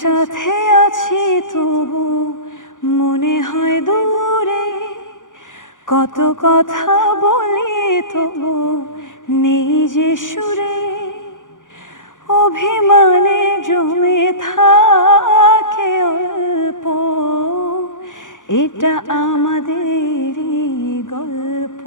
সাথে আছি তবু মনে হয় দূরে, কত কথা বলি তবু নেই যে সুরে, অভিমানে জমে থাকে অল্প, এটা আমাদেরই গল্প।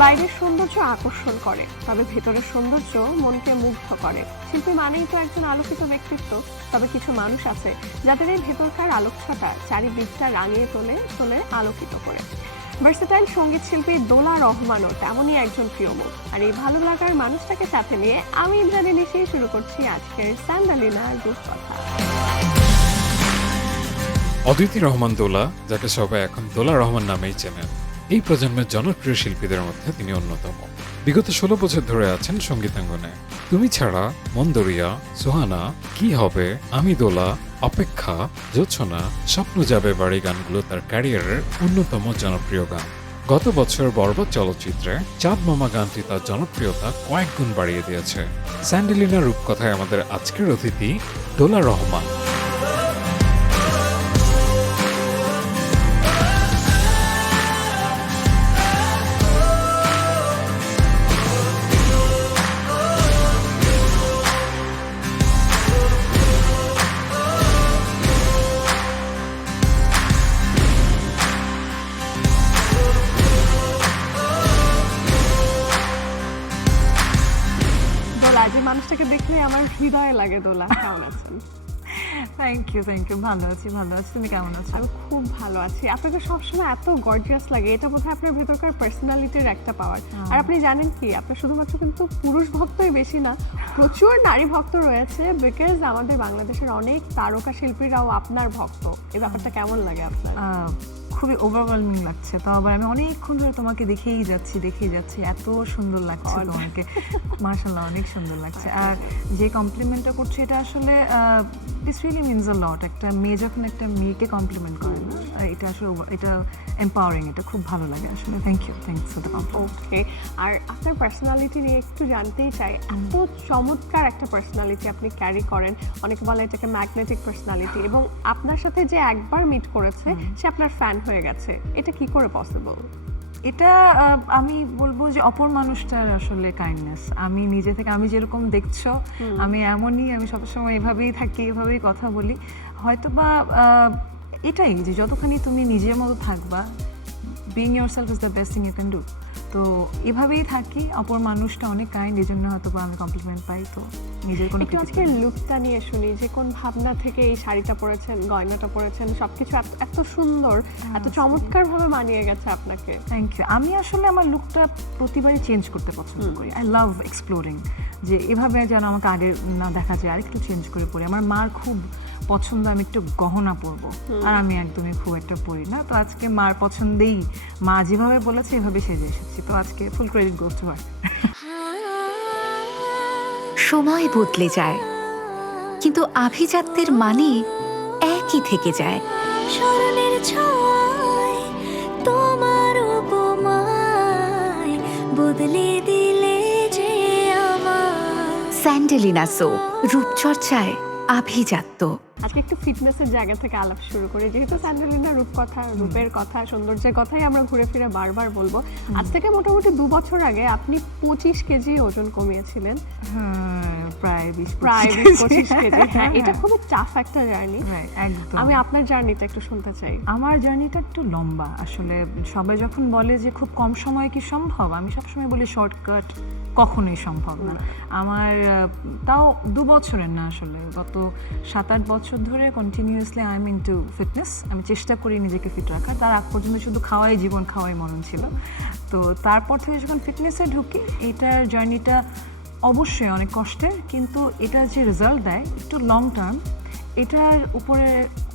বাইরের সৌন্দর্য আকর্ষণ করে, তবে ভেতরের সৌন্দর্য মনকে মুগ্ধ করে। শিল্পী মানেই তো একজন আলোকিত ব্যক্তিত্ব, তবে কিছু মানুষ আছে যাদের এই ভেতরকার আলোকছটা চারিদিকটা রাঙিয়ে তোলে আলোকিত করে। ভার্সেটাইল সঙ্গীত শিল্পী দোলা রহমানও তেমনই একজন প্রিয় মুখ। আর এই ভালো লাগার মানুষটাকে সাথে নিয়ে আমি ইন্দ্রাণী নিশি শুরু করছি আজকের স্যান্ডালিনার রূপকথা। অদিতি রহমান দোলা, যাকে সবাই এখন দোলা রহমান নামেই চেনেন, এই প্রজন্মের জনপ্রিয় শিল্পীদের মধ্যে তিনি অন্যতম। বিগত 16 বছর ধরে আছেন সঙ্গীতাঙ্গনে। তুমি ছাড়া, মন দরিয়া, সোহানা, কি হবে, আমি দোলা, অপেক্ষা, জোছনা, স্বপ্ন যাবে বাড়ি গানগুলো তার ক্যারিয়ারের অন্যতম জনপ্রিয় গান। গত বছর বরবাদ চলচ্চিত্রে চাঁদ মামা গানটি তার জনপ্রিয়তা কয়েক গুণ বাড়িয়ে দিয়েছে। স্যান্ডেলিনা রূপকথায় আমাদের আজকের অতিথি দোলা রহমান। যে মানুষটাকে দেখলে আমার হৃদয়ে লাগে। দোলা, কেমন আছেন? Thank you. ভালো আছি। তুমি কেমন আছো? আমি খুব ভালো আছি। আপনাকে সবসময় এত গর্জিয়াস লাগে, এটা বোধহয় আপনার ভেতরকার পার্সোনালিটির একটা পাওয়ার। আর আপনি জানেন কি, আপনার শুধুমাত্র কিন্তু পুরুষ ভক্তই বেশি না, প্রচুর নারী ভক্ত রয়েছে। বিকজ আমাদের বাংলাদেশের অনেক তারকা শিল্পীরাও আপনার ভক্ত। এই ব্যাপারটা কেমন লাগে আপনার? খুবই ওভারওয়েলমিং লাগছে। তো আবার আমি অনেকক্ষণ ধরে তোমাকে দেখেই যাচ্ছি, এত সুন্দর লাগছে তোমাকে। মাশাআল্লাহ, অনেক সুন্দর লাগছে। আর যে কমপ্লিমেন্টটা করছে, এটা আসলে দিস রিয়েলি মিনস আ লট। একটা মেয়ে যখন একটা মেয়েকে কমপ্লিমেন্ট করে না, এটা আসলে এটা এম্পাওয়ারিং, এটা খুব ভালো লাগে আসলে। Thanks for the compliment. Okay, আর আপনার পার্সোনালিটি নিয়ে একটু জানতেই চাই। এত চমৎকার একটা পার্সোনালিটি আপনি ক্যারি করেন, অনেকে বলে এটাকে ম্যাগনেটিক পার্সোনালিটি, এবং আপনার সাথে যে একবার মিট করেছে সে আপনার ফ্যান হয়ে গেছে, এটা কি করে পসিবল? এটা আমি বলবো যে অপর মানুষটার আসলে কাইন্ডনেস। আমি নিজে থেকে, আমি যেরকম দেখছো আমি এমনই, আমি সবসময় এভাবেই থাকি, এভাবেই কথা বলি। হয়তোবা এটাই যে যতখানি তুমি নিজের মতো থাকবা, being yourself is the best thing you can do. তো এভাবেই থাকি, অপর মানুষটা অনেক কাইন্ড, এই জন্য হয়তো আমি কমপ্লিমেন্ট পাই। তো নিজের কোনো একটু আজকে লুকটা নিয়ে শুনি, যে কোন ভাবনা থেকে এই শাড়িটা পরেছেন, গয়নাটা পরেছেন, সবকিছু এত সুন্দর, এত চমৎকার ভাবে মানিয়ে গেছে আপনাকে। Thank you. আমি আসলে আমার লুকটা প্রতিবারই চেঞ্জ করতে পছন্দ করি। আই লাভ এক্সপ্লোরিং, যে এভাবে যেন আমাকে আগে না দেখা যায়, আরেকটু চেঞ্জ করে পরি। আমার মার খুব পছন্দ আমি একটু গহনা পরবো, আর আমি একদমই খুব একটা পরি না। তো আজকে মার পছন্দেই, মা যেভাবে বলেছে এভাবে সেজে এসেছি। তো আজকে ফুল ক্রেডিট গোস টু হার। সময় বদলে যায়, কিন্তু আভিজাত্যের মানে একই থেকে যায়। স্মরণের ছোঁয়ায় তোমার উপমায় বদলে দিলে যে আমার। স্যান্ডেলিনা সো, রূপচর্চায় আভিজাত্য। আজকে একটু ফিটনেসের জায়গা থেকে আলাপ শুরু করি, যেহেতু স্যান্ডেলিনা রূপকথা, রূপের কথা, সৌন্দর্যের কথাই আমরা ঘুরে ফিরে বারবার বলবো। আজ থেকে মোটামুটি 2 বছর আগে আপনি 25 কেজি ওজন কমিয়েছিলেন। প্রায় 20-25 কেজি। হ্যাঁ, এটা খুবই টাফ একটা জার্নি। একদম। আমি আপনার জার্নিটা একটু শুনতে চাই। আমার জার্নিটা একটু লম্বা আসলে। সবাই যখন বলে যে খুব কম সময়ে কি সম্ভব, আমি সবসময় বলি শর্টকাট কখনোই সম্ভব না। আমার তাও 2 বছরের না, আসলে গত 7-8 বছর ধরে continuously I am into fitness. আমি চেষ্টা করি নিজেকে ফিট রাখার। তার আগ পর্যন্ত শুধু খাওয়াই জীবন, খাওয়াই মরণ ছিল। তো তারপর থেকে যখন ফিটনেসে ঢুকি, এটার জার্নিটা অবশ্যই অনেক কষ্টের, কিন্তু এটা যে রেজাল্ট দেয় একটু লং টার্ম, এটার উপরে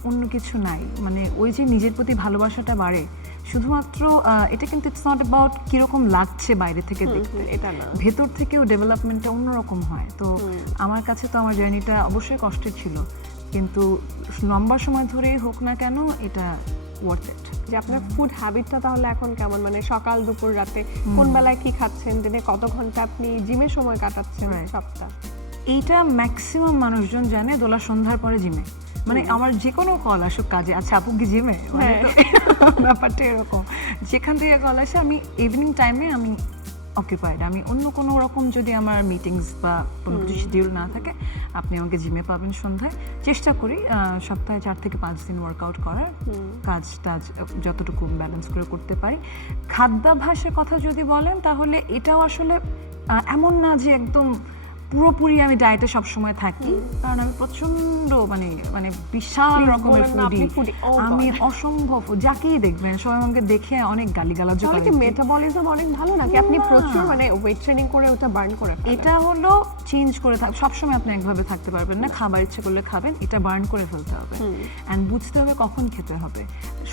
অন্য কিছু নাই, মানে ওই যে নিজের প্রতি ভালোবাসাটা বাড়ে শুধুমাত্র এটা, কিন্তু ইটস নট অ্যাবাউট কিরকম লাগছে বাইরে থেকে দেখতে, এটা না। ভেতর থেকেও ডেভেলপমেন্টটা অন্যরকম হয়। তো আমার কাছে তো আমার জার্নিটা অবশ্যই কষ্টের ছিল, কিন্তু লম্বা সময় ধরেই হোক না কেন এটা ওয়ার্থ ইট। যে আপনার ফুড হ্যাবিটটা তাহলে এখন কেমন, মানে সকাল দুপুর রাতে কোন বেলায় কি খাচ্ছেন, দিনে কত ঘন্টা আপনি জিমে সময় কাটাচ্ছেন, Right. সবটা? এইটা ম্যাক্সিমাম মানুষজন জানে দোলা সন্ধ্যার পরে জিমে, মানে আমার যে কোনো কল আসুক কাজে, আচ্ছা আপু কি জিমে, মানে তো ব্যাপারটা এরকম, যেখান থেকে কল আসে আমি ইভিনিং টাইমে আমি অকুপাইড, আমি অন্য কোনো রকম যদি আমার মিটিংস বা কোনো কিছু শিডিউল না থাকে আপনি আমাকে জিমে পাবেন সন্ধ্যায়। চেষ্টা করি সপ্তাহে 4 থেকে 5 দিন ওয়ার্কআউট করার, কাজ টাজ যতটুকু ব্যালেন্স করে করতে পারি। খাদ্যাভ্যাসের কথা যদি বলেন তাহলে এটাও আসলে এমন না যে একদম পুরোপুরি আমি ডায়েটে সবসময় থাকি, কারণ আমি প্রচন্ড মানে মানে বিশাল Please রকমের বলেন না আপনি ফুডি, foodie, oh আমি God. অসম্ভব, যাকেই দেখবেন সবাই আমাকে দেখে অনেক গালিগালাজ তাহলে করে। কি মেটাবলিজম অনেক ভালো নাকি আপনি না। প্রচুর মানে ওয়েট ট্রেনিং করে ওটা বার্ন করে ফেলেন? এটা হলো চেঞ্জ করে সবসময় আপনি একভাবে থাকতে পারবেন না, খাবার ইচ্ছে করলে খাবেন, এটা বার্ন করে ফেলতে হবে অ্যান্ড বুঝতে হবে কখন খেতে হবে।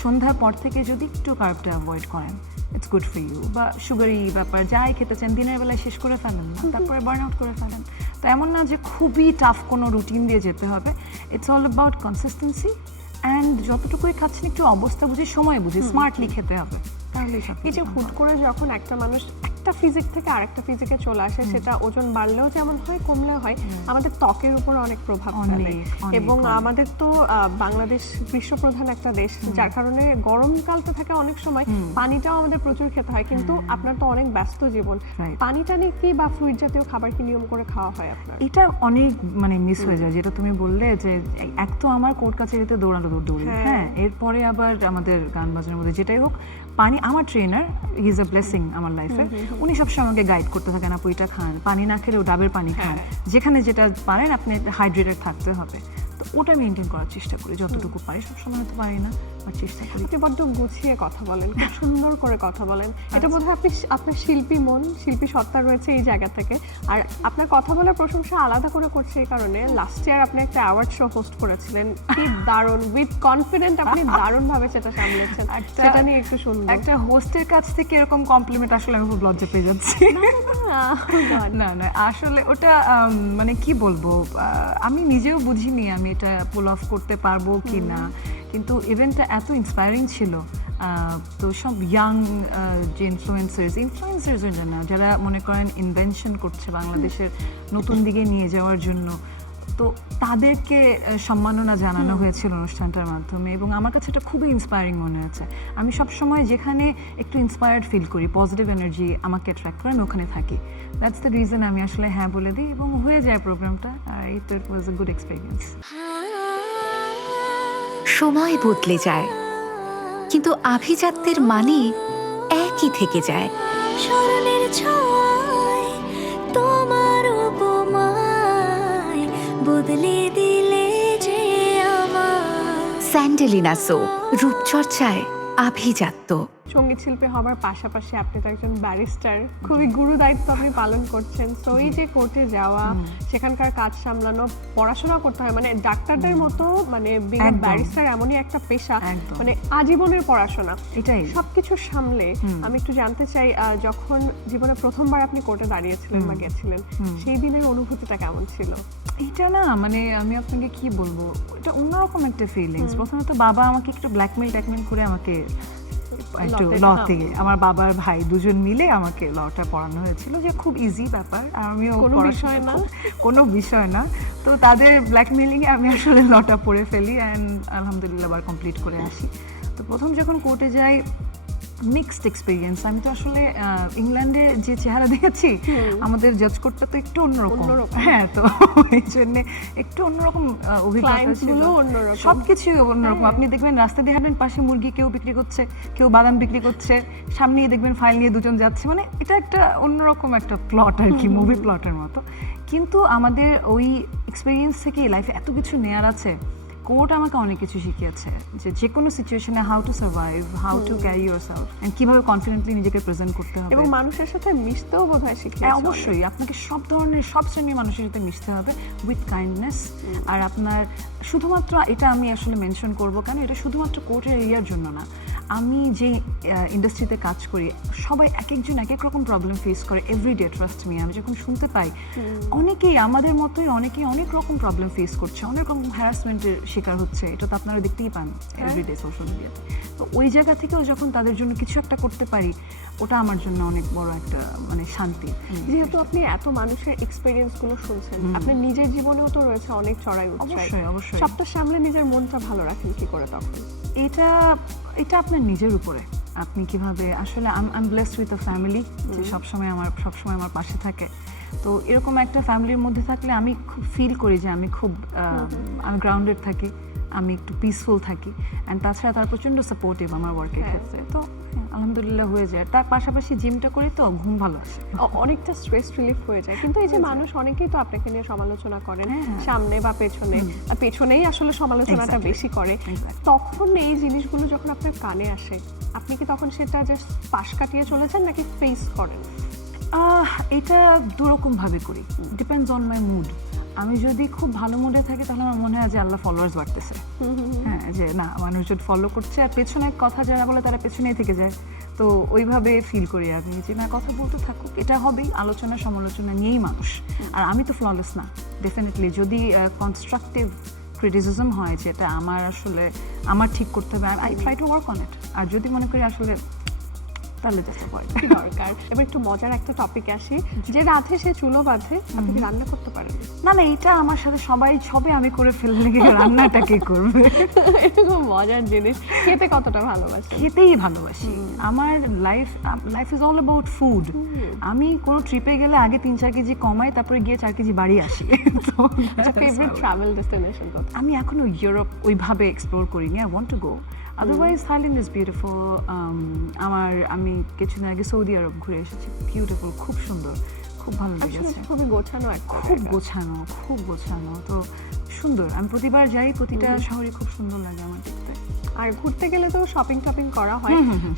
সন্ধ্যার পর থেকে যদি একটু কার্বটা অ্যাভয়েড করেন ইটস গুড ফর ইউ, বা সুগারি ব্যাপার যাই খেতে চান দিনের বেলায় শেষ করে ফেলেন না, তারপরে বার্ন আউট করে ফেলেন। তো এমন না যে খুবই টাফ কোনো রুটিন দিয়ে যেতে হবে, it's all about consistency and যতটুকুই খাচ্ছেন একটু অবস্থা বুঝে সময় বুঝে স্মার্টলি খেতে হবে, তাহলেই সব এই যে হুট করে যখন একটা মানুষ একটা ফিজিক থেকে আরেকটা ফিজিকে চলে আসে, সেটা ওজন বাড়লেও যেমন হয় কমলেও হয়, আমাদের ত্বকের উপর অনেক প্রভাব ফেলে। অনেক, এবং অনেক। আমাদের তো বাংলাদেশ গ্রীষ্মপ্রধান একটা দেশ, যার কারণে গরমকাল তো থাকে অনেক সময়, পানিটাও আমাদের প্রচুর খেতে হয়, কিন্তু আপনার তো অনেক ব্যস্ত জীবন, Right. পানি টানি কি বা ফ্লুইড জাতীয় খাবার কি নিয়ম করে খাওয়া হয় আপনার? এটা অনেক মানে মিস হয়ে যায়, যেটা তুমি বললে যে এক তো আমার কোর্ট কাছারিতে দৌড়ি, হ্যাঁ এরপরে আবার আমাদের গান বাজনার মধ্যে যেটাই হোক, পানি, আমার trainer he is a blessing আমার লাইফে, উনি সবসময় আমাকে গাইড করতে থাকেন, আপু এটা খান, পানি না খেলেও ডাবের পানি খান, যেখানে যেটা পারেন আপনি হাইড্রেটেড থাকতে হবে। তো ওটা মেনটেন করার চেষ্টা করি যতটুকু পারি, সবসময় হয়তো পারি না বা চেষ্টা করি। আপনি বড্ড গুছিয়ে কথা বলেন, খুব সুন্দর করে কথা বলেন, এটা বোধহয় আপনি আপনার শিল্পী মন, শিল্পী সত্তা রয়েছে এই জায়গা থেকে। আর আপনার কথা বলার প্রশংসা আলাদা করে করছে এই কারণে, লাস্ট ইয়ার আপনি একটা অ্যাওয়ার্ড শো হোস্ট করেছিলেন, কি দারুণ, উইথ কনফিডেন্ট আপনি দারুণ ভাবে সেটা সামলেছেন, সেটা নিয়ে একটু শুনবো। একটা হোস্টের কাছ থেকে এরকম কমপ্লিমেন্ট আসলে আমি খুব লজ্জা পেয়ে যাচ্ছি। না না আসলে ওটা মানে কি বলবো, আমি নিজেও বুঝিনি আমি এটা পুল অফ করতে পারবো কি না, কিন্তু ইভেন্টটা এত ইন্সপায়ারিং ছিল। তো সব ইয়াং যে ইনফ্লুয়েন্সার্স না, যারা মনে করেন ইনভেনশন করছে বাংলাদেশের নতুন দিকে নিয়ে যাওয়ার জন্য, তো তাদেরকে সম্মাননা জানানো হয়েছিল অনুষ্ঠানটার মাধ্যমে, এবং আমার কাছে এটা খুবই ইন্সপায়ারিং মনে হয়েছে। আমি সবসময় যেখানে একটু ইন্সপায়ার্ড ফিল করি, পজিটিভ এনার্জি আমাকে অ্যাট্রাক্ট করে, আমি ওখানে থাকি। দ্যাটস দ্য রিজন আমি আসলে হ্যাঁ বলে দিই এবং হয়ে যায় প্রোগ্রামটা। আর এই তো ইট ওয়াজ আ গুড এক্সপিরিয়েন্স। সময় বদলে যায়, কিন্তু আভিজাত্যের মানে একই থেকে যায়। স্মরণের ছোঁয়ায় তোমার উপমায় বদলে দিলে যে আমার। স্যান্ডেলিনা সো, রূপচর্চায় আভিজাত্য। সঙ্গীত শিল্পী হবার পাশাপাশি আপনি তো একজন ব্যারিস্টার, খুবই গুরু দায়িত্ব আপনি পালন করছেন। তো এই যে কোর্টে যাওয়া, সেখানকার কাজ সামলানো, পড়াশোনা করতে হয়, মানে ডাক্তারদের মতো, মানে একদম। ব্যারিস্টার এমনই একটা পেশা, একদম। মানে আজীবনের পড়াশোনা, এটাই সবকিছু সামলে আমি একটু জানতে চাই, যখন জীবনে প্রথমবার আপনি কোর্টে দাঁড়িয়েছিলেন বা গেছিলেন, সেই দিনের অনুভূতিটা কেমন ছিল? এটা না মানে আমি আপনাকে কি বলবো, এটা অন্যরকম একটা ফিলিংস। প্রথমত বাবা আমাকে একটু ব্ল্যাকমেল করে আমাকে একটু ল থেকে, আমার বাবার ভাই দুজন মিলে আমাকে লটা পড়ানো হয়েছিল, যে খুব ইজি ব্যাপার, আর আমিও কোনো পড়াশোনা বিষয় না। কোনো বিষয় না। তো তাদের ব্ল্যাকমেলিংয়ে আমি আসলে লটা পড়ে ফেলি অ্যান্ড আলহামদুলিল্লাহ আবার কমপ্লিট করে আসি। তো প্রথম যখন কোর্টে যাই, মিক্সড এক্সপিরিয়েন্স। আমি তো আসলে ইংল্যান্ডে যে চেহারা দেখেছি, আমাদের জাজ কোর্টটা তো একটু অন্যরকম, হ্যাঁ, তো এই জন্য একটু অন্যরকম অভিজ্ঞতা Clients ছিল, গুলোও অন্যরকম। সবকিছু অন্যরকম। আপনি দেখবেন রাস্তা দিয়ে হাঁটবেন, পাশে মুরগি কেউ বিক্রি করছে, কেউ বাদাম বিক্রি করছে, সামনে দেখবেন ফাইল নিয়ে দুজন যাচ্ছে, মানে এটা একটা অন্যরকম একটা প্লট আর কি, মুভি প্লটের মতো। কিন্তু আমাদের ওই এক্সপিরিয়েন্স থেকে লাইফে এত কিছু নেয়ার আছে, কোর্ট আমাকে অনেক কিছু শিখিয়েছে, যে কোনো সিচুয়েশনে how to survive, how to carry yourself, and কিভাবে কনফিডেন্টলি নিজেকে প্রেজেন্ট করতে হবে। এবং মানুষের সাথে মিশতেও বোধহয় শিখিয়েছে। হ্যাঁ, অবশ্যই আপনাকে সব ধরনের সব শ্রেণীর মানুষের সাথে মিশতে হবে উইথ কাইন্ডনেস। আর আপনার শুধুমাত্র এটা আমি আসলে মেনশন করব কেন, এটা শুধুমাত্র কোর্টের এরিয়ার জন্য না, আমি যে ইন্ডাস্ট্রিতে কাজ করি সবাই এক একজন এক এক রকম প্রবলেম ফেস করে এভরিডে। ট্রাস্ট মি, আমি যখন শুনতে পাই অনেকেই আমাদের মতোই অনেকেই অনেক রকম প্রবলেম ফেস করছে, অনেক রকম হ্যারাসমেন্টের শিকার হচ্ছে, এটা তো আপনারা দেখতেই পান এভরিডে সোশ্যাল মিডিয়াতে। তো ওই জায়গা থেকেও যখন তাদের জন্য কিছু একটা করতে পারি, ওটা আমার জন্য অনেক বড় একটা মানে শান্তি। যেহেতু আপনি এত মানুষের এক্সপেরিয়েন্স গুলো শুনছেন, আপনার নিজের জীবনেও তো রয়েছে অনেক চড়াই উতরাই। অবশ্যই অবশ্যই। সবটা সামলে নিজের মনটা ভালো রাখেন কি করে তখন? এটা এটা আপনার নিজের উপরে, আপনি কিভাবে আসলে I am blessed with a family যে সবসময় আমার পাশে থাকে। তো এরকম একটা ফ্যামিলির মধ্যে থাকলে আমি খুব ফিল করি যে আমি খুব আমি গ্রাউন্ডেড থাকি, আমি একটু পিসফুল থাকি। অ্যান্ড তাছাড়া তারা প্রচণ্ড সাপোর্টিভ আমার ওয়ার্কের ক্ষেত্রে। তো আলহামদুলিল্লাহ হয়ে যায়। তার পাশাপাশি জিমটা করি তো ঘুম ভালো আসে, অনেকটা স্ট্রেস রিলিফ হয়ে যায়। কিন্তু এই যে মানুষ অনেকেই তো আপনাকে নিয়ে সমালোচনা করেন, সামনে বা পেছনে, পেছনেই আসলে সমালোচনাটা বেশি করে। তখন এই জিনিসগুলো যখন আপনার কানে আসে, আপনি কি তখন সেটা যে পাশ কাটিয়ে চলেছেন নাকি ফেস করেন? এটা দুরকমভাবে করি, ডিপেন্ডস অন মাই মুড। আমি যদি খুব ভালো মুডে থাকি তাহলে আমার মনে হয় যে আল্লাহ ফলোয়ার্স বাড়তেছে, হ্যাঁ, যে না মানুষজন ফলো করছে। আর পেছনের কথা যারা বলে তারা পেছনেই থেকে যায়, তো ওইভাবে ফিল করি আমি যে না, কথা বলতে থাকুক, এটা হবেই, আলোচনা সমালোচনা নিয়েই মানুষ। আর আমি তো ফ্ললেস না, ডেফিনেটলি। যদি কনস্ট্রাকটিভ ক্রিটিসিজম হয় যেটা আমার আসলে আমার ঠিক করতে হবে, I try to work on it. আর যদি মনে করি আসলে তাহলে যেতে পারে কি দরকার। এবার একটু মজার একটা টপিকে আসি, যে রাধে সে চুলো বাঁধে, আপনি কি রান্না করতে পারেন? না না, এটা আমার সাথে সবে আমি করে ফেললে রান্নাটা কে করবে? এরকম মজার জিনিস। খেতে কতটা ভালোবাসি? খেতেই ভালোবাসি। আমার life is all about food. আমি কোনো ট্রিপে গেলে আগে 3-4 কেজি কমাই, তারপরে গিয়ে 4 কেজি বাড়ি আসি। তো ফেভারিট ট্রাভেল ডেস্টিনেশন কোথায়? আমি এখনো ইউরোপ ওইভাবে এক্সপ্লোর করিনি, I want to go. Otherwise Thailand is beautiful. আমি কিছুদিন আগে সৌদি আরব ঘুরে এসেছি, বিউটিফুল, খুব সুন্দর, খুব ভালো লেগেছে। খুবই গোছানো একটা খুব গোছানো, তো সুন্দর। আমি প্রতিবার যাই, প্রতিটা শহরে খুব সুন্দর লাগে আমার দেখতে। আর ঘুরতে গেলে তো শপিং টপিং করা হয়।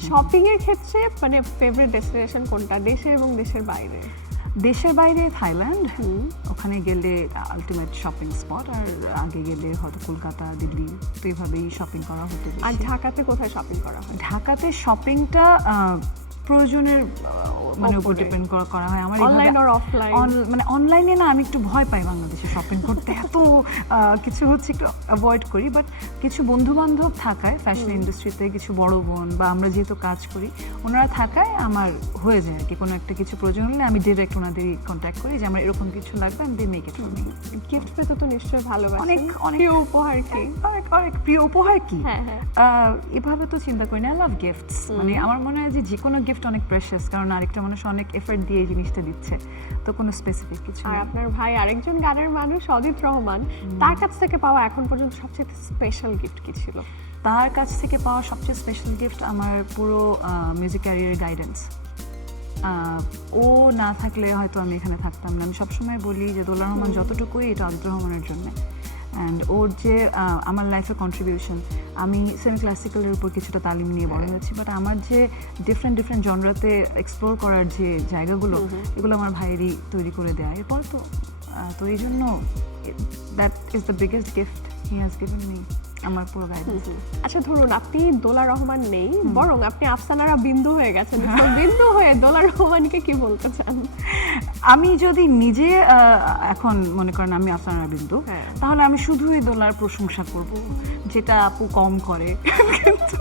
শপিং এর ক্ষেত্রে মানে ফেভারিট ডেস্টিনেশন কোনটা, দেশে এবং দেশের বাইরে? দেশের বাইরে থাইল্যান্ড, ওখানে গেলে আলটিমেট শপিং স্পট। আর আগে গেলে হয়তো কলকাতা, দিল্লি, তো এইভাবেই শপিং করা হতো। আর ঢাকাতে কোথায় শপিং করা হয়? ঢাকাতে শপিংটা প্রয়োজনের মানে উপর ডিপেন্ড করা হয় আমার। অনলাইন আর অফলাইন? মানে অনলাইনে না, আমি একটু ভয় পাই বাংলাদেশে শপিং করতে, এত কিছু হচ্ছে, একটু অ্যাভয়েড করি। বাট কিছু বন্ধু বান্ধব থাকায় ফ্যাশন ইন্ডাস্ট্রিতে, কিছু বড় বোন বা আমরা যেহেতু কাজ করি, ওনারা থাকায় আমার হয়ে যায় আর কি। কোনো একটা কিছু প্রয়োজন হলে আমি ডিরেক্ট ওনাদের কন্ট্যাক্ট করি যে আমার এরকম কিছু লাগবে, আমি they make it for me. Gift পেতে তো নিশ্চয়ই ভালোবাসেন। অনেক প্রিয় উপহার কি? অনেক প্রিয় উপহার কি? হ্যাঁ। এভাবে তো চিন্তা করি না। I love gifts. মানে আমার মনে হয় যে কোনো গিফট অনেক প্রেশাস, কারণ আরেকটা মানুষ অনেক এফর্ট দিয়ে এই জিনিসটা দিচ্ছে, তো কোনো স্পেসিফিক কিছু। আর আপনার ভাই আরেকজন গানের মানুষ অদিত রহমান, তার কাছ থেকে পাওয়া এখন পর্যন্ত সবচেয়ে স্পেশাল গিফট কি ছিল? তার কাছ থেকে পাওয়া সবচেয়ে স্পেশাল গিফট আমার পুরো মিউজিক ক্যারিয়ারের গাইডেন্স। ও না থাকলে হয়তো আমি এখানে থাকতাম না। আমি সবসময় বলি যে দোলা রহমান যতটুকুই, এটা অদিত রহমানের জন্য। অ্যান্ড ওর যে আমার লাইফে কন্ট্রিবিউশন, আমি সেমি ক্লাসিক্যালের উপর কিছুটা তালিম নিয়ে বড় হয়েছি, বাট আমার যে ডিফারেন্ট জনরাতে এক্সপ্লোর করার যে জায়গাগুলো, এগুলো আমার ভাইয়েরই তৈরি করে দেয়া। এরপর তো এই জন্য that is the biggest gift he has given me, আমার পুরো গাইডেন্স। আচ্ছা, ধরুন আপনি দোলা রহমান নেই, বরং আপনি আফসানারা বিন্দু হয়ে গেছেন, বিন্দু হয়ে দোলা রহমানকে কি বলতে চান? আমি যদি নিজে এখন মনে করেন আমি আফসানারা বিন্দু, তাহলে আমি শুধুই দোলার প্রশংসা করব, যেটা আপু কম করে। কিন্তু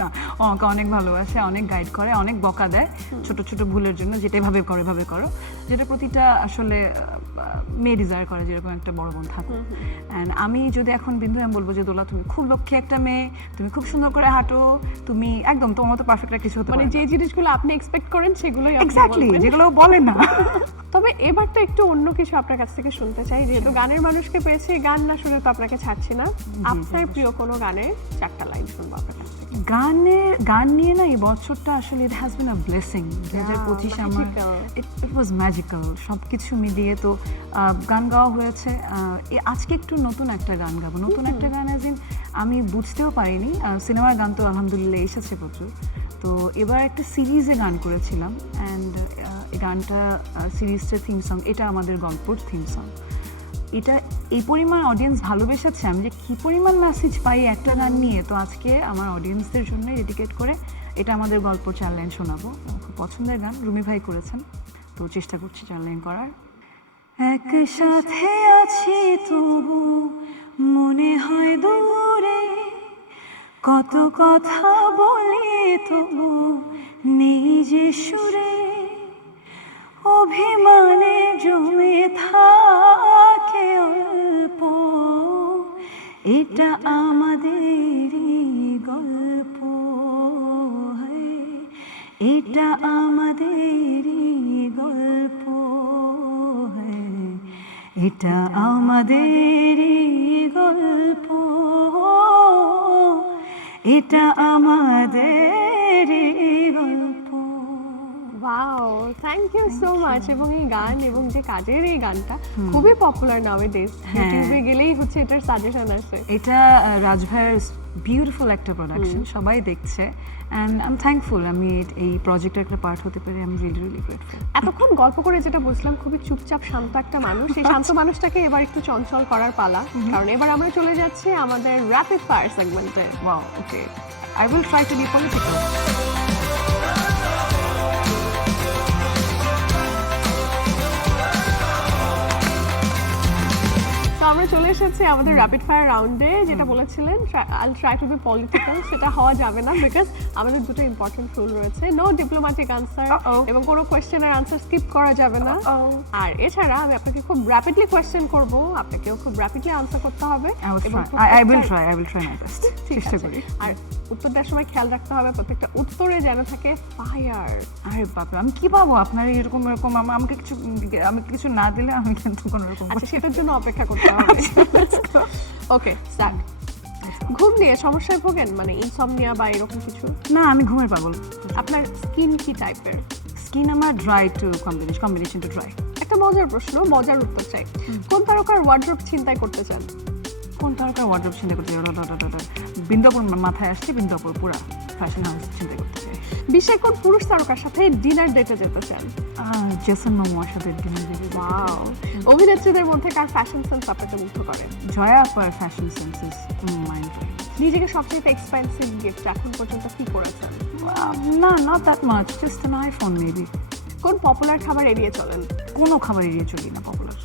না, আমাকে অনেক ভালোবাসে, অনেক গাইড করে, অনেক বকা দেয় ছোট ছোট ভুলের জন্য, যেটা এভাবে করো, যেটা প্রতিটা আসলে মেয়ে ডিজায়ার করে যেরকম একটা বড় বোন থাকুক। অ্যান্ড আমি যদি এখন বিন্দু আমি বলবো যে দোলা তুমি খুব লক্ষ্মী একটা মেয়ে, তুমি খুব সুন্দর করে হাঁটো, তুমি একদম তোমার মতো পারফেক্ট কিছু হতে মানে যে জিনিসগুলো আপনি এক্সপেক্ট করেন সেগুলোই এক্স্যাক্টলি, যেগুলো বলে না। তবে এবার তো একটু অন্য কিছু আপনার কাছ থেকে শুনতে চাই, যেহেতু গানের মানুষকে পেয়েছি, গান না শুনে তো আপনাকে ছাড়ছি না। আপনার প্রিয় কোনো গানের 4টা লাইন শুনবো আপনার কাছ থেকে। গান নিয়ে না এই বছরটা আসলে it has been a blessing 2025 আমার magical. ইট ওয়াজ ম্যাজিক্যাল সব কিছু মিলিয়ে তো গান গাওয়া হয়েছে আজকে একটু নতুন একটা গান গাবো নতুন একটা গান অ্যাজ ইন আমি বুঝতেও পারিনি সিনেমার গান তো আলহামদুলিল্লাহ এসেছে প্রচুর তো এবার একটা সিরিজে গান করেছিলাম অ্যান্ড এই গানটা সিরিজটার থিম সং এটা আমাদের গল্পর থিম সং এটা এই পরিমাণ অডিয়েন্স ভালোবেসেছে আমি যে কী পরিমাণ মেসেজ পাই একটা গান নিয়ে তো আজকে আমার অডিয়েন্সদের জন্য ডেডিকেট করে এটা আমাদের গল্প 4 লাইন শোনাবো খুব পছন্দের গান রুমি ভাই করেছেন তো চেষ্টা করছি 4 লাইন করার একসাথে আছি তবু মনে হয় দূরে কত কথা বলি তবু নেই যে সুরে অভিমানে জমে থাকে অল্প এটা আমাদেরই গল্প এটা আমাদেরই গল্প এটা আমাদেরই গল্প এটা আমাদেরই গল্প wow thank you so much এবং এই গান এবং যে কাজের এই গানটা খুবই পপুলার নাওয়েডেজ ইউটিউবে গেলেই হচ্ছে এটার সাজেশন আসে এটা রাজ ভাইয়ের বিউটিফুল একটা প্রোডাকশন সবাই দেখছে অ্যান্ড আই এম থ্যাঙ্কফুল আমি এই প্রজেক্টের একটা পার্ট হতে পারি আমি রিয়েলি রিয়েলি গ্রেটফুল এতক্ষণ গল্প করে যেটা বুঝলাম খুবই চুপচাপ শান্ত একটা মানুষ এই শান্ত মানুষটাকে এবার একটু চঞ্চল করার পালা কারণ এবার আমরা চলে যাচ্ছি আমাদের র্যাপিড ফায়ার সেগমেন্টে wow okay I will try to B political তো আমরা চলে এসেছি আমাদের র্যাপিড ফায়ার রাউন্ডে যেটা বলেছিলেন I try two B political সেটা হওয়া যাবে না বিকজ আমাদের দুটো ইম্পর্টেন্ট রুল রয়েছে নো ডিপ্লোম্যাটিক আনসার এবং কোনো কোয়েশ্চেনের আনসার স্কিপ করা যাবে না আর এছাড়া আমি আপনাকে খুব র্যাপিডলি কোয়েশ্চেন করব আপনাকেও খুব র্যাপিডলি আনসার করতে হবে I will try my best চেষ্টা করি আর উত্তর দেওয়ার সময় খেয়াল রাখতে হবে প্রত্যেকটা উত্তরে যেন থাকে ফায়ার আরে বাপরে আমি কি পাবো আপনার এরকম আমি কিছু না দিলে আমি কিন্তু কোনো রকম আচ্ছা সেটার জন্য অপেক্ষা করতে হবে ওকে স্টার্ট ঘুম নিয়ে সমস্যায় ভোগেন মানে ইনসমনিয়া বা এরকম কিছু না আমি ঘুমের পাগল আপনার স্কিন কি টাইপের স্কিন আমার dry two combination to dry একটা মজার প্রশ্ন মজার উত্তর চাই কোন তারকার ওয়ার্ড্রোব চিন্তাই করতে চান কোন তারকার ওয়ার্ড্রোব চিন্তা করতে বিন্দুপুর মাথায় আসছে বিন্দুপুর পুরা ফ্যাশন হাউস চিন্তা করতে চাই বিশ্বের কোন পুরুষ তারকার সাথে ডিনার ডেটে যেতে চান জেসন মামার সাথে ডিনার ডেটে ওয়াও অভিনেত্রীদের মধ্যে কার ফ্যাশন সেন্স আপনাকে মুগ্ধ করে জয়া আপার ফ্যাশন সেন্স ইজ মাইন্ড নিজেকে সবচেয়ে এক্সপেন্সিভ গিফট এখন পর্যন্ত কি করেছেন না not that much just an iPhone maybe কোন পপুলার খাবার এড়িয়ে চলেন কোনো খাবার এড়িয়ে চলি না পপুলার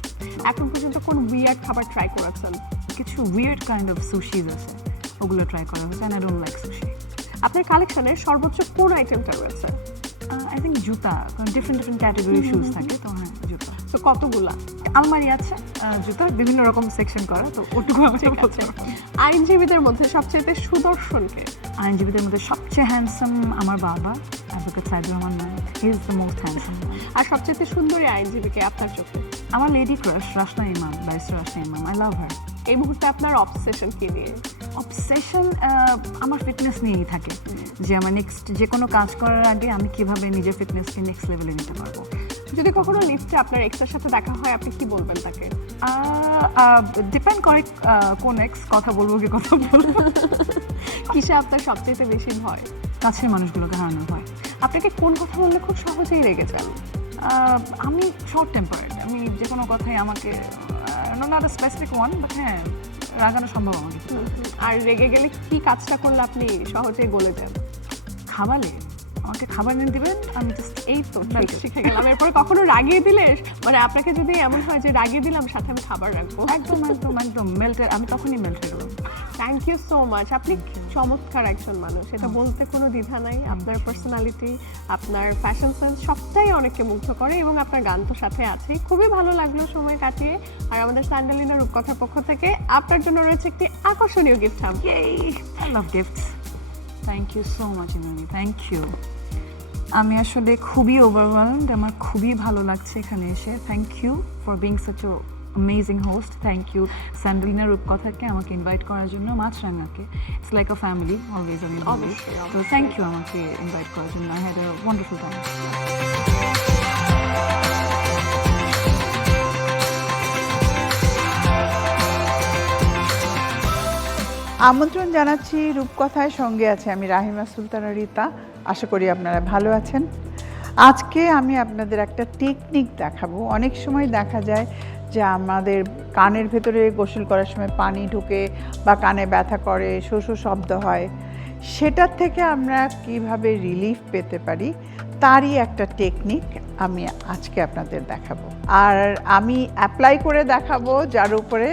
এখন পর্যন্ত কোন উইয়ার্ড খাবার ট্রাই করেছেন কিছু উইয়ার্ড কাইন্ড অফ সুশিজ আছে ওগুলো ট্রাই করা হয়েছে and I don't like sushi আপনার কালেকশনের সর্বোচ্চ কোন আইটেমটা রয়েছে আই থিঙ্ক জুতা কারণ ডিফারেন্ট ক্যাটাগরি শুজ থাকে তো হ্যাঁ জুতা তো কতগুলা আলমারি আছে জুতার বিভিন্ন রকম সেকশন করা তো ওটুকু আমার আছে আইনজীবীদের মধ্যে সবচেয়ে সুদর্শনকে আইনজীবীদের মধ্যে সবচেয়ে হ্যান্ডসাম আমার বাবা অ্যাডভোকেট সাইদুর রহমান নায়ক he is the most handsome আর সবচেয়ে সুন্দরী আইনজীবীকে আপনার চোখে আমার লেডি ক্রাশ রাশনা ইমাম ব্যারিস্টার রাশনা ইমাম আই লাভ হার এই মুহূর্তে আপনার অবসেশন কি নিয়ে অবসেশন আমার ফিটনেস নিয়েই থাকে যে আমার নেক্সট যে কোনো কাজ করার আগে আমি কিভাবে নিজের ফিটনেসকে নেক্সট লেভেলে নিতে পারবো যদি কখনো লিফটে আপনার এক্সের সাথে দেখা হয় আপনি কি বলবেন তাকে ডিপেন্ড করে কোন এক্স কথা বলবো কি কথা বলবো কিসে আপনার সবচেয়ে বেশি ভয় কাছের মানুষগুলোকে হারানো হয় আপনাকে কোন কথা বললে খুব সহজেই রেগে যান আমি শর্ট টেম্পার্ড আমি যে কোনো কথাই আমাকে not a specific one but হ্যাঁ রাগানো সম্ভব আমাকে আর রেগে গেলে কি কাজটা করলে আপনি সহজেই গলে যান খাবারে আমাকে খাবার এনে দিবেন আমি জাস্ট এই তো শিখে গেলাম এরপরে কখনো রাগিয়ে দিলে মানে আপনাকে যদি এমন হয় যে রাগিয়ে দিলাম সাথে আমি খাবার রাখবো একদম মেল্টেড আমি তখনই মেল্টেড হলাম থ্যাংক ইউ সো মাচ আপনি চমৎকার একজন মানুষ এটা বলতে কোনো দ্বিধা নাই আপনার পার্সোনালিটি আপনার ফ্যাশন সেন্স সবটাই অনেককে মুগ্ধ করে এবং আপনার গান তো সাথে আছে খুবই ভালো লাগলো সময় কাটিয়ে আর আমাদের স্যান্ডালিনা রূপকথার পক্ষ থেকে আপনার জন্য রয়েছে একটি আকর্ষণীয় gift I love gifts thank you so much Inani thank you আমি আসলে খুবই ওভারওয়েলমড আমার খুবই ভালো লাগছে এখানে এসে thank you for being such amazing host. Thank you স্যান্ডেলিনা রূপকথাকে আমাকে ইনভাইট করার জন্য, মাছরাঙাকে। It's like a family always, আমি বলি। অবশ্যই, তো অবশ্যই। থ্যাংক ইউ আমাকে ইনভাইট করার জন্য। I had a wonderful time. আমন্ত্রণ জানাচ্ছি রূপকথায়, সঙ্গে আছে আমি রাহিমা সুলতানা রীতা। আশা করি আপনারা ভালো আছেন। আজকে আমি আপনাদের একটা টেকনিক দেখাবো। অনেক সময় দেখা যায় যে আমাদের কানের ভেতরে গোসল করার সময় পানি ঢুকে বা কানে ব্যথা করে, শো শো শব্দ হয়। সেটার থেকে আমরা কিভাবে রিলিফ পেতে পারি তারই একটা টেকনিক আমি আজকে আপনাদের দেখাবো। আর আমি অ্যাপ্লাই করে দেখাবো যার উপরে,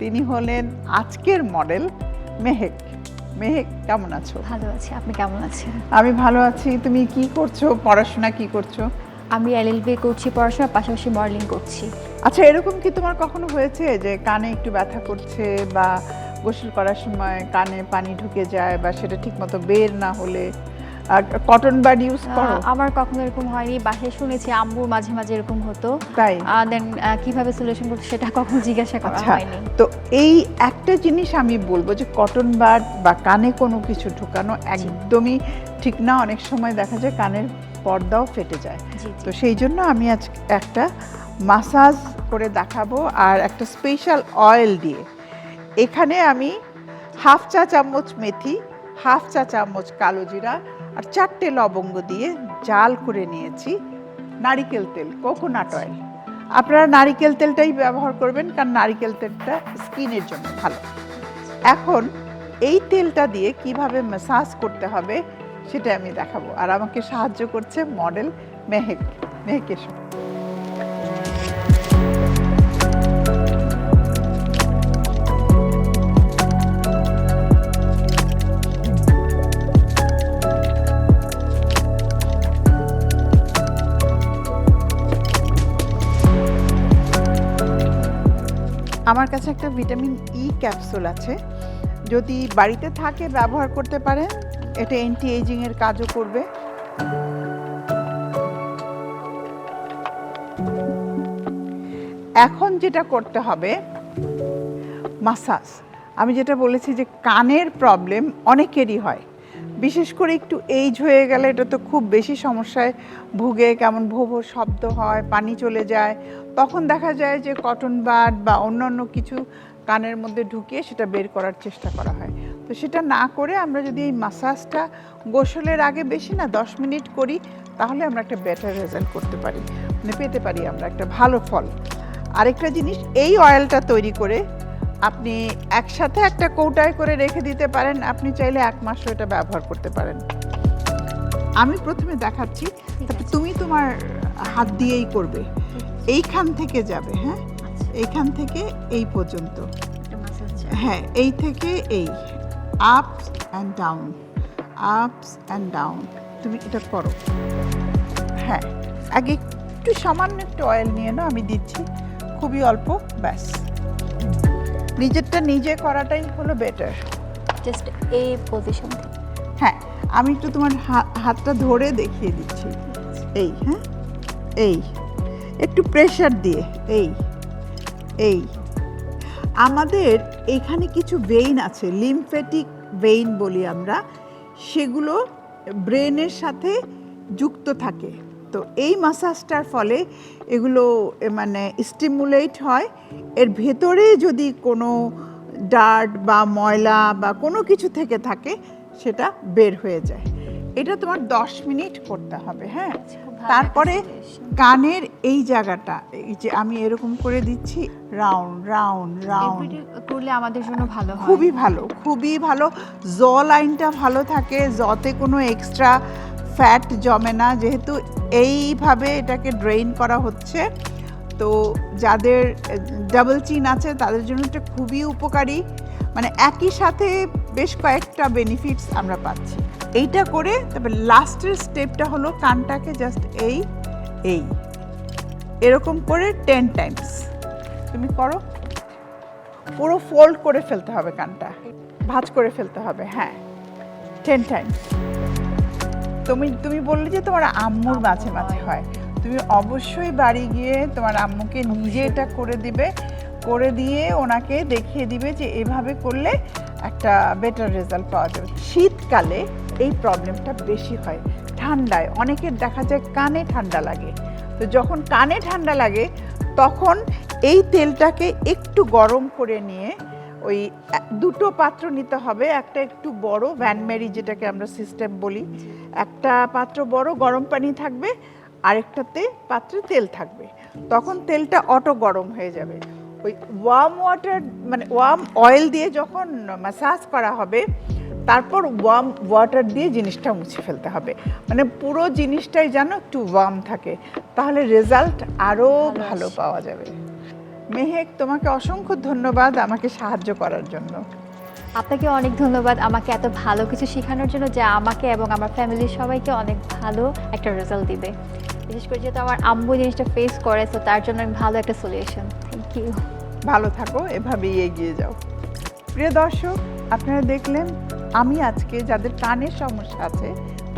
তিনি হলেন আজকের মডেল মেহেক। মেহেক, কেমন আছো? ভালো আছি, আপনি কেমন আছেন? আমি ভালো আছি। তুমি কি করছো? পড়াশোনা কি করছো? আমি এলএলবি করছি, পড়াশোনার পাশাপাশি মডেলিং করছি। আচ্ছা, এরকম কি তোমার কখনো হয়েছে যে কানে একটু ব্যথা করছে বা গোসল করার সময় কানে পানি ঢুকে যায় বা সেটা ঠিকমতো বের না হলে? কটন বাড ইউজ করো? আমার কখনো এরকম হয়নি, বাসায় শুনেছি আম্মুর মাঝে মাঝে এরকম হতো। তাই? দেন কিভাবে সলিউশন করতে সেটা কখনো জিজ্ঞাসা করা আচ্ছা, হয়নি। তো এই একটা জিনিস আমি বলবো যে কটন বাড বা কানে কোনো কিছু ঢুকানো একদমই ঠিক না। অনেক সময় দেখা যায় কানের পর্দাও ফেটে যায়। জি, জি। তো সেই জন্য আমি আজ একটা মাসাজ করে দেখাবো আর একটা স্পেশাল অয়েল দিয়ে। এখানে আমি হাফ চা চামচ মেথি, হাফ চা চামচ কালো জিরা আর 4টে লবঙ্গ দিয়ে জাল করে নিয়েছি নারিকেল তেল, কোকোনাট অয়েল। আপনারা নারিকেল তেলটাই ব্যবহার করবেন, কারণ নারিকেল তেলটা স্কিনের জন্য ভালো। এখন এই তেলটা দিয়ে কিভাবে ম্যাসাজ করতে হবে সেটা আমি দেখাবো। আর আমাকে সাহায্য করছে মডেল মেহেক। মেহেক, এসো। আমার কাছে একটা ভিটামিন ই ক্যাপসুল আছে, যদি বাড়িতে থাকে ব্যবহার করতে পারেন। এটা অ্যান্টি এজিং এর কাজও করবে। এখন যেটা করতে হবে মাসাজ। আমি যেটা বলেছি যে কানের প্রবলেম অনেকেরই হয়, বিশেষ করে একটু এইজ হয়ে গেলে এটা তো খুব বেশি সমস্যায় ভুগে, কেমন ভো ভো শব্দ হয়, পানি চলে যায়। তখন দেখা যায় যে কটন বাড বা অন্যান্য কিছু কানের মধ্যে ঢুকিয়ে সেটা বের করার চেষ্টা করা হয়। তো সেটা না করে আমরা যদি এই মাসাজটা গোসলের আগে বেশি না 10 মিনিট করি, তাহলে আমরা একটা বেটার রেজাল্ট করতে পারি, মানে পেতে পারি আমরা একটা ভালো ফল। আরেকটা জিনিস, এই অয়েলটা তৈরি করে আপনি একসাথে একটা কৌটায় করে রেখে দিতে পারেন। আপনি চাইলে 1 মাসও এটা ব্যবহার করতে পারেন। আমি প্রথমে দেখাচ্ছি, তারপর তুমি তোমার হাত দিয়েই করবে। এইখান থেকে যাবে, হ্যাঁ, এইখান থেকে এই পর্যন্ত, হ্যাঁ, এই থেকে এই, ups and down, ups and down. তুমি এটা করো। হ্যাঁ, আগে একটু সামান্য একটু অয়েল নিয়ে নাও, আমি দিচ্ছি খুবই অল্প, ব্যাস। নিজেরটা নিজে করাটাই হলো বেটার। জাস্ট এই পজিশন থেকে। হ্যাঁ, আমি একটু তোমার হাতটা ধরে দেখিয়ে দিচ্ছি। এই, হ্যাঁ, এই একটু প্রেশার দিয়ে, এই এই আমাদের এখানে কিছু ভেইন আছে, লিমফ্যাটিক ভেইন বলি আমরা, সেগুলো ব্রেনের সাথে যুক্ত থাকে। তো এই মাসাজটার ফলে এগুলো মানে স্টিমুলেট হয়। এর ভেতরে যদি কোনো ডার্ট বা ময়লা বা কোনো কিছু থেকে থাকে সেটা বের হয়ে যায়। এটা তোমার 10 মিনিট করতে হবে, হ্যাঁ। তারপরে কানের এই জায়গাটা, এই যে আমি এরকম করে দিচ্ছি, রাউন্ড রাউন্ড রাউন্ড করলে আমাদের জন্য ভালো হয়। খুবই ভালো, খুবই ভালো। জ লাইনটা ভালো থাকে, জতে কোনো এক্সট্রা ফ্যাট জমে না, যেহেতু এইভাবে এটাকে ড্রেইন করা হচ্ছে। তো যাদের ডাবল চিন আছে তাদের জন্য এটা খুবই উপকারী, মানে একই সাথে বেশ কয়েকটা বেনিফিটস আমরা পাচ্ছি। এইটা করে তবে লাস্টের স্টেপটা হলো কানটাকে জাস্ট এই এই এরকম করে 10 টাইমস তুমি করো। পুরো ফোল্ড করে ফেলতে হবে, কানটা ভাঁজ করে ফেলতে হবে, হ্যাঁ, 10 টাইমস। তুমি বললে যে তোমার আম্মুর মাঝে মাঝে হয়, তুমি অবশ্যই বাড়ি গিয়ে তোমার আম্মুকে নিজে এটা করে দিবে, করে দিয়ে ওনাকে দেখিয়ে দিবে যে এভাবে করলে একটা বেটার রেজাল্ট পাওয়া যাবে। শীতকালে এই প্রবলেমটা বেশি হয়, ঠান্ডায় অনেকের দেখা যায় কানে ঠান্ডা লাগে। তো যখন কানে ঠান্ডা লাগে তখন এই তেলটাকে একটু গরম করে নিয়ে ওই দুটো পাত্র নিতে হবে, একটা একটু বড় ভ্যানমেরি যেটাকে আমরা সিস্টেম বলি, একটা পাত্র বড় গরম পানি থাকবে, আরেকটাতে পাত্রে তেল থাকবে। তখন তেলটা অটো গরম হয়ে যাবে। ওই ওয়ার্ম ওয়াটার মানে ওয়ার্ম অয়েল দিয়ে যখন ম্যাসাজ করা হবে তারপর ওয়ার্ম ওয়াটার দিয়ে জিনিসটা মুছে ফেলতে হবে, মানে পুরো জিনিসটাই যেন একটু ওয়ার্ম থাকে, তাহলে রেজাল্ট আরও ভালো পাওয়া যাবে। মেহেক, তোমাকে অসংখ্য ধন্যবাদ আমাকে সাহায্য করার জন্য। আপনাকে অনেক ধন্যবাদ আমাকে এত ভালো কিছু শেখানোর জন্য, যা আমাকে এবং আমার ফ্যামিলির সবাইকে অনেক ভালো একটা রেজাল্ট দিবে। বিশেষ করে যেহেতু আমার আম্মু জিনিসটা ফেস করে, তো তার জন্য ভালো একটা সলিউশন। Thank you. ভালো থাকো, এভাবেই এগিয়ে যাও। প্রিয় দর্শক, আপনারা দেখলেন আমি আজকে যাদের কানের সমস্যা আছে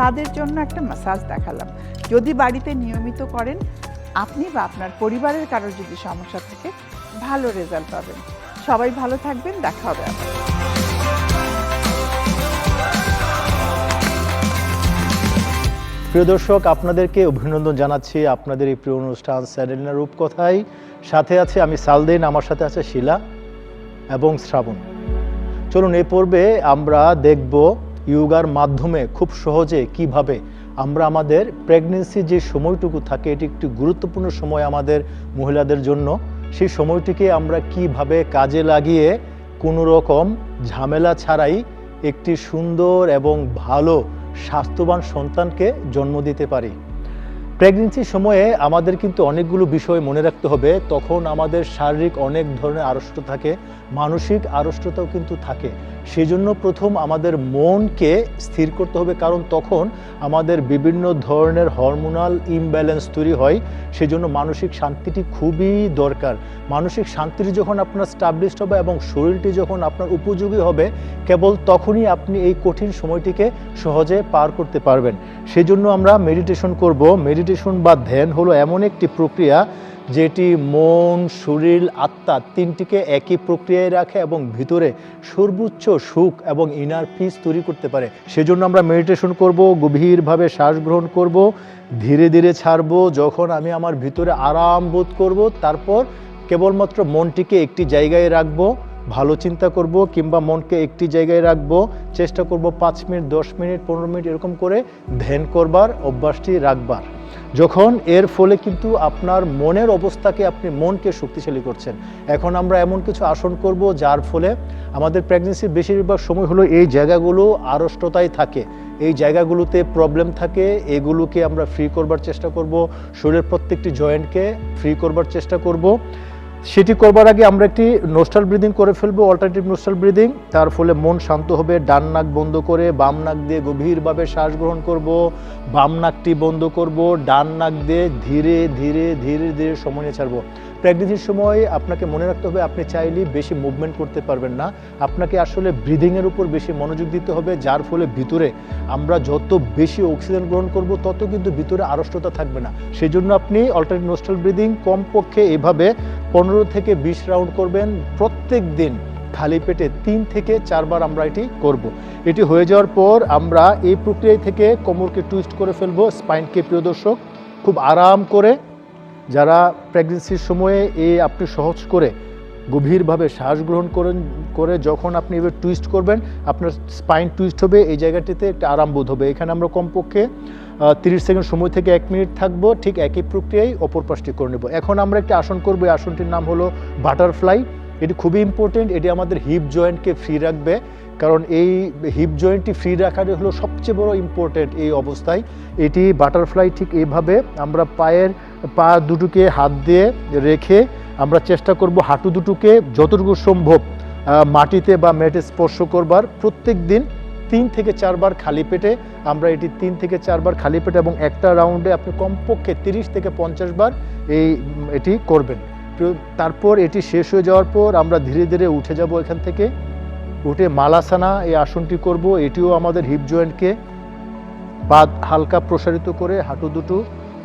তাদের জন্য একটা ম্যাসাজ দেখালাম। যদি বাড়িতে নিয়মিত করেন, আপনি বা আপনার পরিবারের কারোর যদি সমস্যা থাকে, ভালো রেজাল্ট পাবেন। সবাই ভালো থাকবেন, দেখা হবে আবার। প্রিয় দর্শক, আপনাদেরকে অভিনন্দন জানাচ্ছি আপনাদের এই প্রিয় অনুষ্ঠান স্যারেলিনা রূপকথায়। সাথে আছে আমি সালদিন, আমার সাথে আছে শিলা এবং শ্রাবণ। চলুন এই পর্বে আমরা দেখব ইয়োগার মাধ্যমে খুব সহজে কিভাবে আমরা আমাদের প্রেগনেন্সি যে সময়টুকু থাকে, এটি একটি গুরুত্বপূর্ণ সময় আমাদের মহিলাদের জন্য, সেই সময়টিকে আমরা কিভাবে কাজে লাগিয়ে কোনো রকম ঝামেলা ছাড়াই একটি সুন্দর এবং ভালো স্বাস্থ্যবান সন্তানকে জন্ম দিতে পারি। প্রেগনেন্সির সময়ে আমাদের কিন্তু অনেকগুলো বিষয় মনে রাখতে হবে। তখন আমাদের শারীরিক অনেক ধরনের আড়ষ্ট থাকে, মানসিক আড়ষ্টতাও কিন্তু থাকে। সেই জন্য প্রথম আমাদের মনকে স্থির করতে হবে, কারণ তখন আমাদের বিভিন্ন ধরনের হরমোনাল ইমব্যালেন্স তৈরি হয়। সেই জন্য মানসিক শান্তিটি খুবই দরকার। মানসিক শান্তিটি যখন আপনার স্টাবলিশড হবে এবং শরীরটি যখন আপনার উপযোগী হবে, কেবল তখনই আপনি এই কঠিন সময়টিকে সহজে পার করতে পারবেন। সেই জন্য আমরা মেডিটেশন করব। মেডিটেশন বা ধ্যান হলো এমন একটি প্রক্রিয়া যেটি মন, শরীর, আত্মা তিনটিকে একই প্রক্রিয়ায় রাখে এবং ভিতরে সর্বোচ্চ সুখ এবং ইনার পিস তৈরি করতে পারে। সেজন্য আমরা মেডিটেশন করব, গভীরভাবে শ্বাস গ্রহণ করব, ধীরে ধীরে ছাড়বো। যখন আমি আমার ভিতরে আরাম বোধ করব, তারপর কেবলমাত্র মনটিকে একটি জায়গায় রাখবো, ভালো চিন্তা করব কিংবা মনকে একটি জায়গায় রাখবো। চেষ্টা করব 5 মিনিট, 10 মিনিট, 15 মিনিট এরকম করে ধ্যান করবার অভ্যাসটি রাখবার। যখন এর ফলে কিন্তু আপনার মনের অবস্থাকে, আপনি মনকে শক্তিশালী করছেন। এখন আমরা এমন কিছু আসন করব যার ফলে আমাদের প্রেগনেন্সির বেশিরভাগ সময় হলো এই জায়গাগুলো আড়ষ্টতায় থাকে, এই জায়গাগুলোতে প্রবলেম থাকে, এগুলোকে আমরা ফ্রি করবার চেষ্টা করব। শরীরের প্রত্যেকটি জয়েন্টকে ফ্রি করবার চেষ্টা করব। সেটি করবার আগে আমরা একটি নোস্ট্রাল ব্রিদিং করে ফেলবো, অল্টারনেটিভ নোস্ট্রাল ব্রিদিং। তার ফলে মন শান্ত হবে। ডান নাক বন্ধ করে বাম নাক দিয়ে গভীরভাবে শ্বাস গ্রহণ করব, বাম নাকটি বন্ধ করব, ডান নাক দিয়ে ধীরে ধীরে ধীরে ধীরে সময় নিয়ে ছাড়বো। প্রেগনেন্সির সময় আপনাকে মনে রাখতে হবে, আপনি চাইলেই বেশি মুভমেন্ট করতে পারবেন না। আপনাকে আসলে ব্রিদিংয়ের উপর বেশি মনোযোগ দিতে হবে, যার ফলে ভিতরে আমরা যত বেশি অক্সিজেন গ্রহণ করব তত কিন্তু ভিতরে আড়ষ্টতা থাকবে না। সেই জন্য আপনি অল্টারনেটিভ নোস্ট্রাল ব্রিদিং কমপক্ষে এভাবে 15 থেকে 20 রাউন্ড করবেন প্রত্যেক দিন, খালি পেটে 3 থেকে 4 বার আমরা এটি করব। এটি হয়ে যাওয়ার পর আমরা এই প্রক্রিয়া থেকে কোমরকে টুইস্ট করে ফেলবো, স্পাইনকে। প্রিয় দর্শক, খুব আরাম করে, যারা প্রেগনেন্সির সময়ে আপনি সহজ করে গভীরভাবে শ্বাস গ্রহণ করে যখন আপনি এবার টুইস্ট করবেন, আপনার স্পাইন টুইস্ট হবে, এই জায়গাটিতে একটা আরাম বোধ হবে। এখানে আমরা কমপক্ষে 30 সেকেন্ড সময় থেকে 1 মিনিট থাকবো। ঠিক একই প্রক্রিয়ায় অপর পাশটি করে নেব। এখন আমরা একটি আসন করবো, এই আসনটির নাম হলো বাটারফ্লাই। এটি খুবই ইম্পর্টেন্ট, এটি আমাদের হিপ জয়েন্টকে ফ্রি রাখবে, কারণ এই হিপ জয়েন্টটি ফ্রি রাখাটাই হলো সবচেয়ে বড় ইম্পর্টেন্ট এই অবস্থায়। এটি বাটারফ্লাই। ঠিক এইভাবে আমরা পা দুটোকে হাত দিয়ে রেখে আমরা চেষ্টা করব হাঁটু দুটোকে যতটুকু সম্ভব মাটিতে বা ম্যাটে স্পর্শ করবার। প্রত্যেক দিন 3 থেকে 4 বার খালি পেটে আমরা এটি 3 থেকে 4 বার খালি পেটে, এবং একটা রাউন্ডে আপনি কমপক্ষে 30 থেকে 50 বার এটি করবেন। তারপর এটি শেষ হয়ে যাওয়ার পর আমরা ধীরে ধীরে উঠে যাব। এখান থেকে উঠে মালাসানা এই আসনটি করব। এটিও আমাদের হিপ জয়েন্টকে পা হালকা প্রসারিত করে হাঁটু দুটো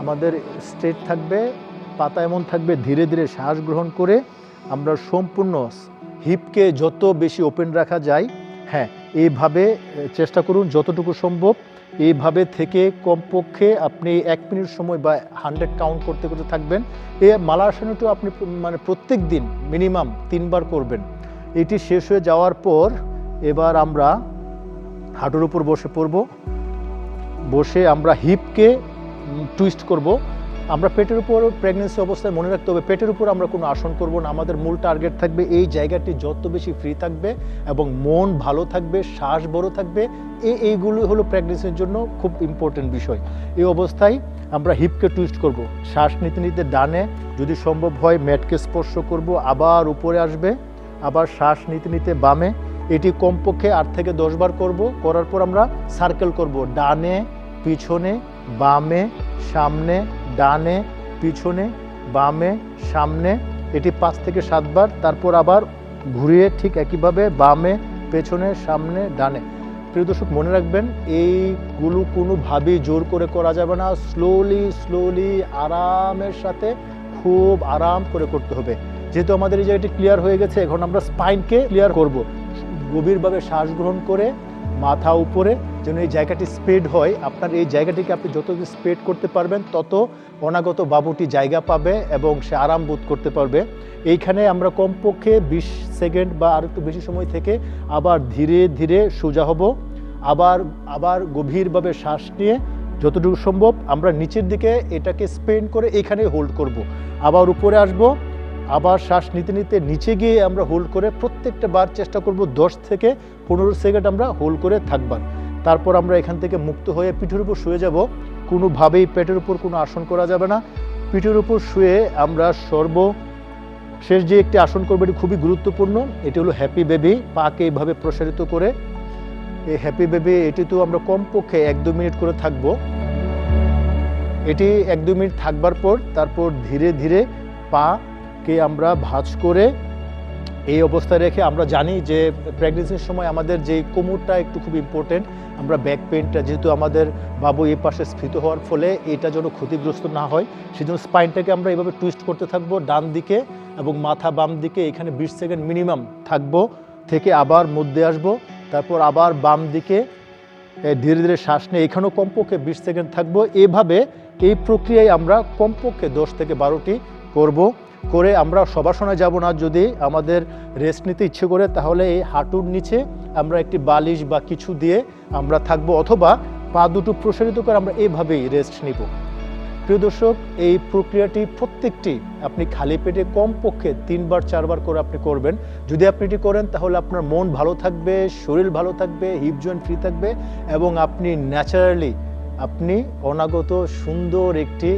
আমাদের স্ট্রেট থাকবে, পাতা এমন থাকবে, ধীরে ধীরে শ্বাস গ্রহণ করে আমরা সম্পূর্ণ হিপকে যত বেশি ওপেন রাখা যায়, হ্যাঁ এইভাবে চেষ্টা করুন যতটুকু সম্ভব। এইভাবে থেকে কমপক্ষে আপনি 1 মিনিট সময় বা 100 কাউন্ট করতে করতে থাকবেন। এই মালাসনটা আপনি মানে প্রত্যেক দিন মিনিমাম 3 বার করবেন। এটি শেষ হয়ে যাওয়ার পর এবার আমরা হাঁটুর উপর বসে পড়ব। বসে আমরা হিপকে টুইস্ট করব। আমরা পেটের উপর প্রেগনেন্সি অবস্থায় মনে রাখতে হবে পেটের উপর আমরা কোনো আসন করব না। আমাদের মূল টার্গেট থাকবে এই জায়গাটি যত বেশি ফ্রি থাকবে এবং মন ভালো থাকবে, শ্বাস বড় থাকবে। এইগুলো হলো প্রেগনেন্সির জন্য খুব ইম্পর্টেন্ট বিষয়। এই অবস্থায় আমরা হিপকে টুইস্ট করব। শ্বাস নিতে নিতে ডানে, যদি সম্ভব হয় ম্যাটকে স্পর্শ করব, আবার উপরে আসবে, আবার শ্বাস নিতে নিতে বামে। এটি কমপক্ষে 8 থেকে 10 বার করব। করার পর আমরা সার্কেল করব, ডানে পিছনে বামে সামনে, ডানে পিছনে বামে সামনে। এটি 5 থেকে 7 বার। তারপর আবার ঘুরিয়ে ঠিক একইভাবে বামে পেছনে সামনে ডানে। প্রিয় দর্শক মনে রাখবেন এইগুলো কোনোভাবেই জোর করে করা যাবে না। স্লোলি স্লোলি আরামের সাথে খুব আরাম করে করতে হবে। যেহেতু আমাদের এই জায়গাটি ক্লিয়ার হয়ে গেছে, এখন আমরা স্পাইনকে ক্লিয়ার করব। গভীরভাবে শ্বাস গ্রহণ করে মাথা উপরে, যেন এই জায়গাটি স্প্রেড হয়। আপনার এই জায়গাটিকে আপনি যত স্প্রেড করতে পারবেন তত অনাগত বাবুটি জায়গা পাবে এবং সে আরাম বোধ করতে পারবে। এইখানে আমরা কমপক্ষে 20 সেকেন্ড বা আর একটু বেশি সময় থেকে আবার ধীরে ধীরে সোজা হব। আবার গভীরভাবে শ্বাস নিয়ে যতটুকু সম্ভব আমরা নিচের দিকে এটাকে স্পেন্ড করে এখানে হোল্ড করব। আবার উপরে আসব, আবার শ্বাস নিতে নিতে নিচে গিয়ে আমরা হোল্ড করে প্রত্যেকটা বার চেষ্টা করব 10 থেকে 15 সেকেন্ড আমরা হোল্ড করে থাকবার। তারপর আমরা এখান থেকে মুক্ত হয়ে পিঠের উপর শুয়ে যাব। কোনোভাবেই পেটের উপর কোনো আসন করা যাবে না। পিঠের উপর শুয়ে আমরা সর্বশেষ যে একটি আসন করবো, এটি খুবই গুরুত্বপূর্ণ। এটি হলো হ্যাপি বেবি। পাকে এইভাবে প্রসারিত করে এই হ্যাপি বেবি, এটি তো আমরা কমপক্ষে 1-2 মিনিট করে থাকবো। এটি 1-2 মিনিট থাকবার পর তারপর ধীরে ধীরে পাকে আমরা ভাঁজ করে এই অবস্থায় রেখে, আমরা জানি যে প্রেগনেন্সির সময় আমাদের যে কোমরটা একটু খুব ইম্পর্টেন্ট। আমরা ব্যাক পেনটা, যেহেতু আমাদের বাবু এই পাশে স্ফীত হওয়ার ফলে এটা যেন ক্ষতিগ্রস্ত না হয়, সেজন্য স্পাইনটাকে আমরা এইভাবে টুইস্ট করতে থাকবো ডান দিকে এবং মাথা বাম দিকে। এখানে 20 সেকেন্ড মিনিমাম থাকবো, থেকে আবার মধ্যে আসবো, তারপর আবার বাম দিকে ধীরে ধীরে শ্বাস নিয়ে এখানেও কমপক্ষে 20 সেকেন্ড থাকবো। এইভাবে এই প্রক্রিয়ায় আমরা কমপক্ষে 10 থেকে 12টি করব। করে আমরা শবাসনে যাব না। যদি আমাদের রেস্ট নিতে ইচ্ছে করে তাহলে এই হাঁটুর নিচে আমরা একটি বালিশ বা কিছু দিয়ে আমরা থাকবো, অথবা পা দুটো প্রসারিত করে আমরা এইভাবেই রেস্ট নিব। প্রিয় দর্শক, এই প্রক্রিয়াটি প্রত্যেকটি আপনি খালি পেটে কমপক্ষে 3-4 বার করে আপনি করবেন। যদি আপনি এটি করেন তাহলে আপনার মন ভালো থাকবে, শরীর ভালো থাকবে, হিপ জয়েন্ট ফ্রি থাকবে এবং আপনি ন্যাচারালি আপনি অনাগত সুন্দর একটি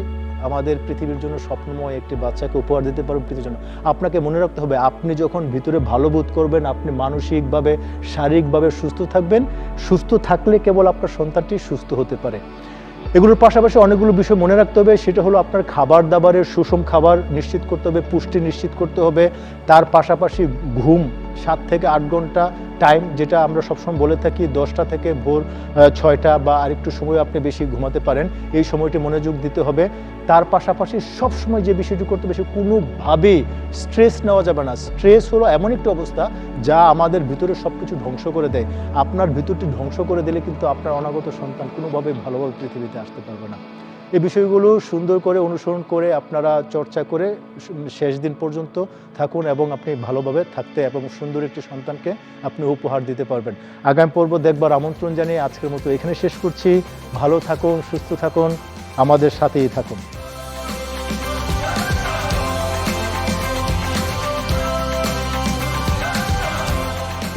আমাদের পৃথিবীর জন্য স্বপ্নময় একটি বাচ্চাকে উপহার দিতে পারবেন পৃথিবীর জন্য। আপনাকে মনে রাখতে হবে, আপনি যখন ভিতরে ভালো বোধ করবেন, আপনি মানসিকভাবে শারীরিকভাবে সুস্থ থাকবেন। সুস্থ থাকলে কেবল আপনার সন্তানটি সুস্থ হতে পারে। এগুলোর পাশাপাশি অনেকগুলো বিষয় মনে রাখতে হবে। সেটা হলো আপনার খাবার দাবারের সুষম খাবার নিশ্চিত করতে হবে, পুষ্টি নিশ্চিত করতে হবে। তার পাশাপাশি ঘুম 7 থেকে 8 ঘন্টা টাইম, যেটা আমরা সবসময় বলে থাকি 10টা থেকে ভোর 6টা বা আরেকটু সময় আপনি বেশি ঘুমাতে পারেন, এই সময়টি মনোযোগ দিতে হবে। তার পাশাপাশি সবসময় যে বিষয়টি করতে হবে, সে কোনোভাবেই স্ট্রেস নেওয়া যাবে না। স্ট্রেস হলো এমন একটি অবস্থা যা আমাদের ভিতরে সব কিছু ধ্বংস করে দেয়। আপনার ভিতরটি ধ্বংস করে দিলে কিন্তু আপনার অনাগত সন্তান কোনোভাবেই ভালোভাবে পৃথিবীতে আসতে পারবে না। এই বিষয়গুলো সুন্দর করে অনুসরণ করে আপনারা চর্চা করে শেষ দিন পর্যন্ত থাকুন এবং আপনি ভালোভাবে থাকতে এবং সুন্দর একটি সন্তানকে আপনি উপহার দিতে পারবেন। আগামী পর্ব দেখবার আমন্ত্রণ জানিয়ে আজকের মতো এখানে শেষ করছি। ভালো থাকুন, সুস্থ থাকুন, আমাদের সাথেই থাকুন।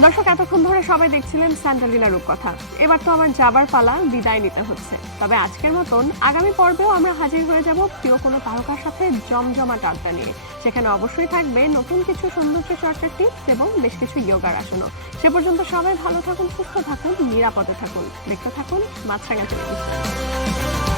দর্শক, এতক্ষণ ধরে সবাই দেখছিলেন স্যান্ডেলিনা রূপকথা। এবার তো আমার যাবার পালা, বিদায় নিতে হচ্ছে। তবে আজকের মতন আগামী পর্বেও আমরা হাজির হয়ে যাব প্রিয় কোনো তারকার সাথে জমজমাট আড্ডা নিয়ে। সেখানে অবশ্যই থাকবে নতুন কিছু সৌন্দর্য চর্চার টিপস এবং বেশ কিছু যোগার আসনও। সে পর্যন্ত সবাই ভালো থাকুন, সুস্থ থাকুন, নিরাপদে থাকুন। দেখতে থাকুন মাছরাঙা টেলিভিশন।